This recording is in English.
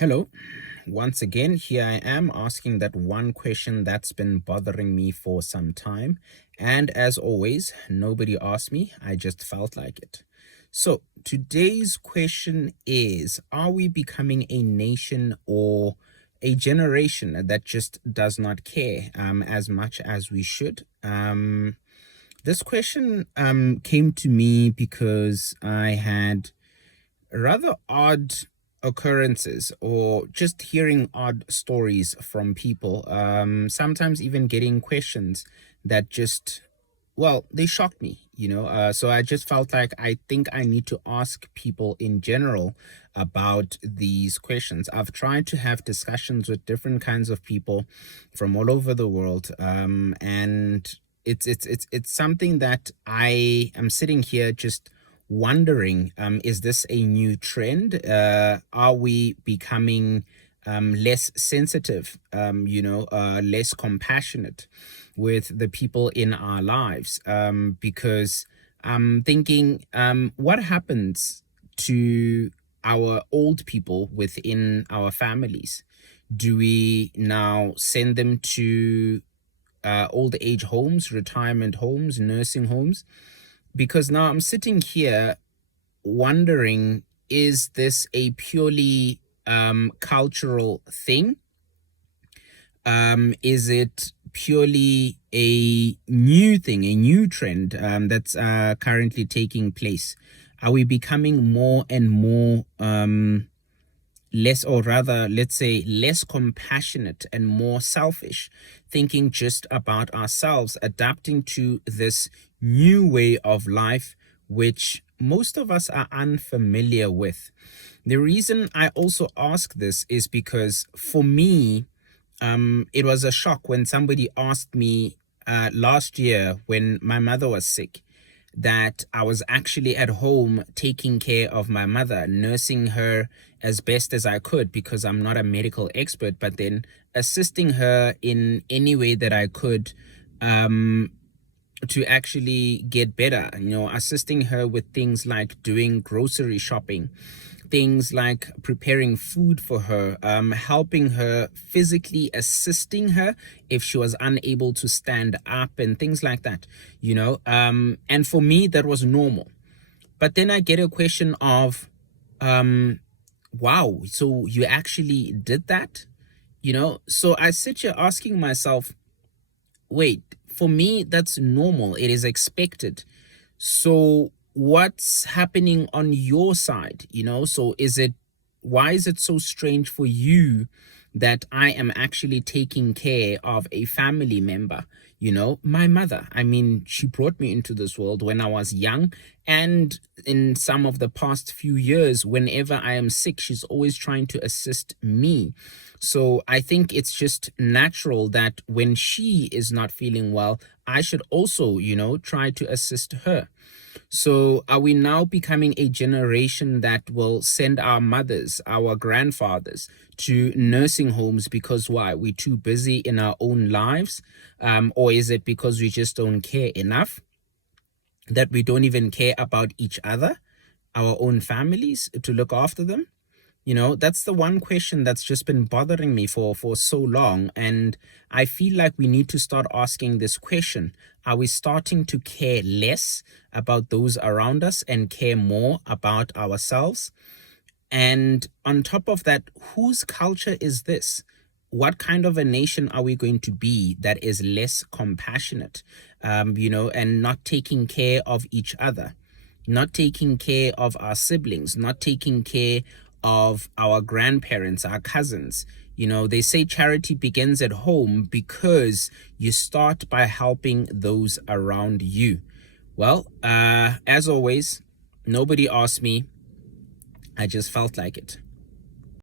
Hello, once again, here I am asking that one question that's been bothering me for some time. And as always, nobody asked me, I just felt like it. So today's question is: are we becoming a nation or a generation that just does not care as much as we should? This question came to me because I had rather odd occurrences or just hearing odd stories from people, sometimes even getting questions that just, well, they shocked me, so I just felt like I think I need to ask people in general about these questions. I've tried to have discussions with different kinds of people from all over the world, and it's something that I am sitting here just wondering, is this a new trend? Are we becoming less sensitive, less compassionate with the people in our lives? Because I'm thinking, what happens to our old people within our families? Do we now send them to old age homes, retirement homes, nursing homes? Because now I'm sitting here wondering, is this a purely cultural thing? Is it purely a new thing, a new trend that's currently taking place? Are we becoming more and more less, or rather, let's say, less compassionate and more selfish, thinking just about ourselves, adapting to this new way of life, which most of us are unfamiliar with? The reason I also ask this is because for me, it was a shock when somebody asked me last year when my mother was sick, that I was actually at home taking care of my mother, nursing her as best as I could, because I'm not a medical expert, but then assisting her in any way that I could, to actually get better, assisting her with things like doing grocery shopping, things like preparing food for her, helping her physically, assisting her if she was unable to stand up and things like that, and for me, that was normal. But then I get a question of, wow, so you actually did that? So I sit here asking myself, wait, for me, that's normal. It is expected. So what's happening on your side? So why is it so strange for you that I am actually taking care of a family member? My mother, I mean, she brought me into this world when I was young. And in some of the past few years, whenever I am sick, she's always trying to assist me. So I think it's just natural that when she is not feeling well, I should also, try to assist her. So are we now becoming a generation that will send our mothers, our grandfathers to nursing homes because why? We're too busy in our own lives? Or is it because we just don't care enough, that we don't even care about each other, our own families, to look after them? That's the one question that's just been bothering me for so long. And I feel like we need to start asking this question. Are we starting to care less about those around us and care more about ourselves? And on top of that, whose culture is this? What kind of a nation are we going to be that is less compassionate, and not taking care of each other, not taking care of our siblings, not taking care of our grandparents, our cousins? They say charity begins at home because you start by helping those around you. Well, as always, nobody asked me. I just felt like it.